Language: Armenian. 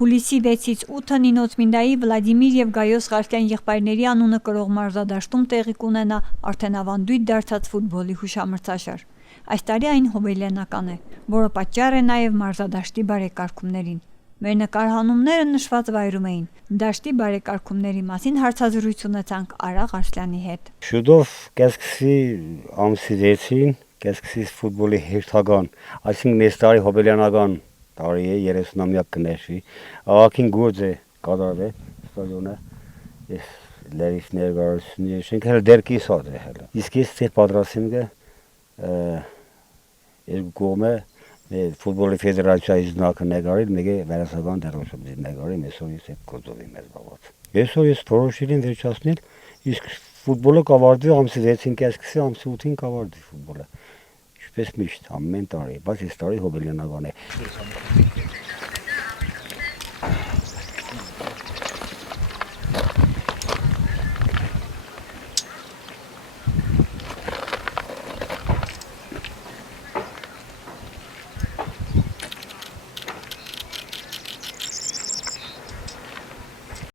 Հուլիսի 6-ից 8-ը Նինոցմինդայի Վլադիմիր եւ Գայոս Ղարքյան եղբայրների անունը կրող մարզադաշտում տեղի կունենա արդեն ավանդույթ դարձած ֆուտբոլի հուշամրցաշար։ Այս տարի այն հոբելյանական է, որը պատճառ է նաեւ մարզադաշտի բարեկարգումներին։ Մեր նկարահանումները նշված վայրում էին։ Դաշտի բարեկարգումների մասին հարցազրույց ունեցանք Արա Ղարսլյանի հետ։ Շուտով կսկսի ամսի 6-ին, կսկսի ֆուտբոլի հերթական, այսինքն այս տարի հոբելյանական տարի է, 30-ամյակ կներշի, աղաքին գործ է կատարվել ստադիոնը, ես լերիվ ներկայացուցիչ եմ, շենք հələ դեռ կիսատ է հələ։ Իսկ ես ծեր պատրաստում եմ երկու կողմը ֆուտբոլի ֆեդերացիայի զնակը նկարել, մեկը վերահսկական դերոշը նկարել, այսօր ես այդ գործով եմ զբաղված։ Այսօր ես որոշել եմ վերջացնել, իսկ ֆուտբոլը կավարտվի ամսի 6-ին կսկսի, ամսի 8-ին կավարտվի ֆուտբոլը։ Ինչպես միշտ ամեն տարի, բայց այս տարի հոբելյանական է։